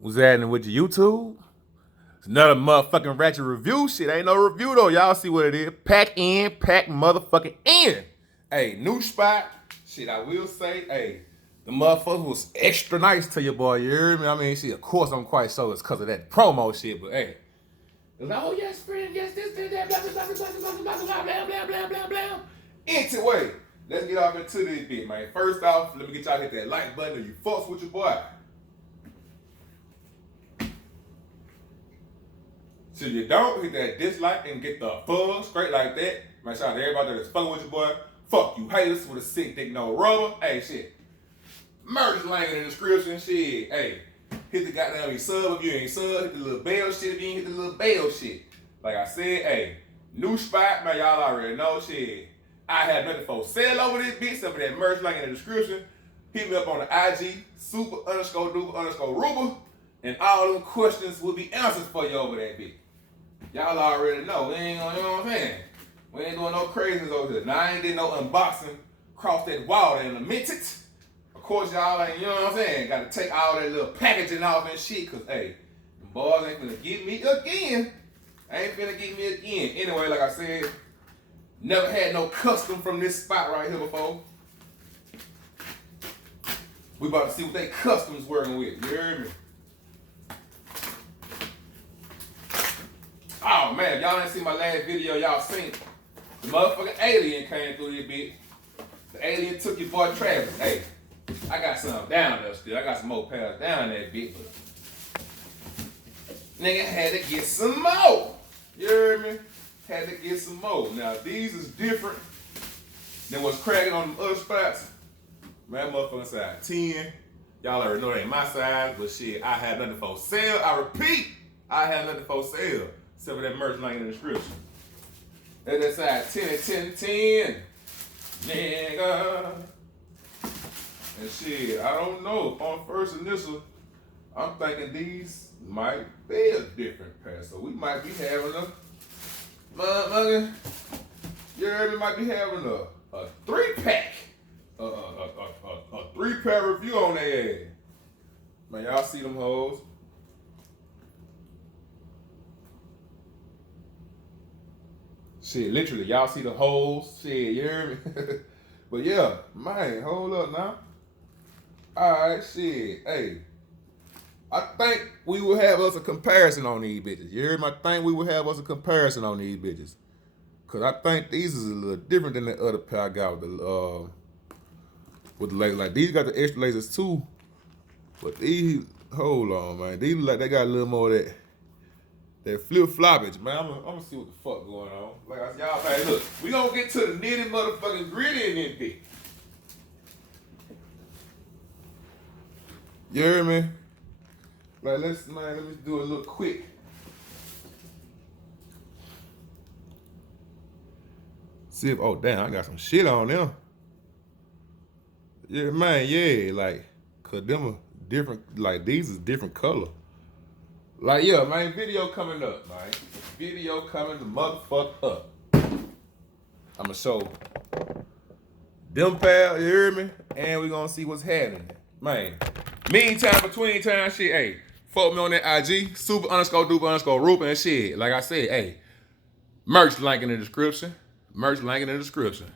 Was that with your YouTube? It's another motherfucking ratchet review shit. Ain't no review though. Y'all see what it is. Pack in, pack motherfucking in. Hey, new spot. Shit, I will say, hey, the motherfucker was extra nice to your boy. You hear me? I mean, shit, of course I'm quite sure it's because of that promo shit, but hey. It was like, oh yes, friend, yes, this, that, blah, blah, blah, blah, blah, blah, blah, blah, blah, blah, blah, blah. Into way. Let's get off into this bit, man. First off, let me get y'all to hit that like button if you fucks with your boy. So you don't hit that dislike and get the fuck straight like that. Man, shout out to everybody that's fucking with your boy. Fuck you haters with a sick dick no rubber. Hey, shit. Merch link in the description. Shit. Hey, hit the goddamn sub if you ain't sub. Hit the little bell shit if you ain't hit the little bell shit. Like I said, hey, new spot, man, y'all already know shit. I have nothing for sale over this bitch. Some of that merch link in the description. Hit me up on the IG, super_duper_rupa. And all them questions will be answers for you over that bitch. Y'all already know. We ain't gonna, you know what I'm saying? We ain't doing no craziness over here. Now, I ain't did no unboxing, cross that wall and lament it. Of course, y'all ain't, you know what I'm saying? Got to take all that little packaging off and shit, because, hey, them boys ain't finna get me again. Ain't finna get me again. Anyway, like I said, never had no custom from this spot right here before. We about to see what they customs working with. You heard me? Oh man, if y'all ain't seen my last video, y'all seen the motherfucking alien came through this bitch. The alien took your boy Travis. Hey, I got some down there still. I got some more pals down that bitch, but nigga had to get some more. You heard me? Had to get some more. Now these is different than what's cracking on them other spots. Man, motherfucking size 10. Y'all already know they ain't my size, but shit, I have nothing for sale. I repeat, I have nothing for sale. Except for that merch link in the description. That's that side 10 and 10 10. Nigga. And shit, I don't know. On first initial, I'm thinking these might be a different pair. So we might be having a motherfucker. You heard me? Might be having a 3-pack. A 3-pack review on that ass. Man, y'all see them hoes? Shit, literally, y'all see the holes. Shit, you hear me? But yeah, man, hold up now. Alright, shit. Hey, I think we will have us a comparison on these bitches. You hear me? I think we will have us a comparison on these bitches. Cause I think these is a little different than the other pair I got with the lasers. Like these got the extra lasers too. But these, hold on, man. These look like they got a little more of that flip-floppage, man. I'm gonna see what the fuck going on. Like I said, y'all, man, look, we gonna get to the nitty motherfucking gritty in this bitch. You hear me? Like, let me do a little quick. See if, oh damn, I got some shit on them. Yeah, man, yeah, like, cause them are different, like these is different color. Like, yeah, man, video coming up, man. Video coming the motherfucker up. I'ma show them pal, you hear me? And we gonna see what's happening. Man, meantime, between time, shit, hey, fuck me on that IG, super_duper_rupa and shit. Like I said, hey, merch link in the description. Merch link in the description.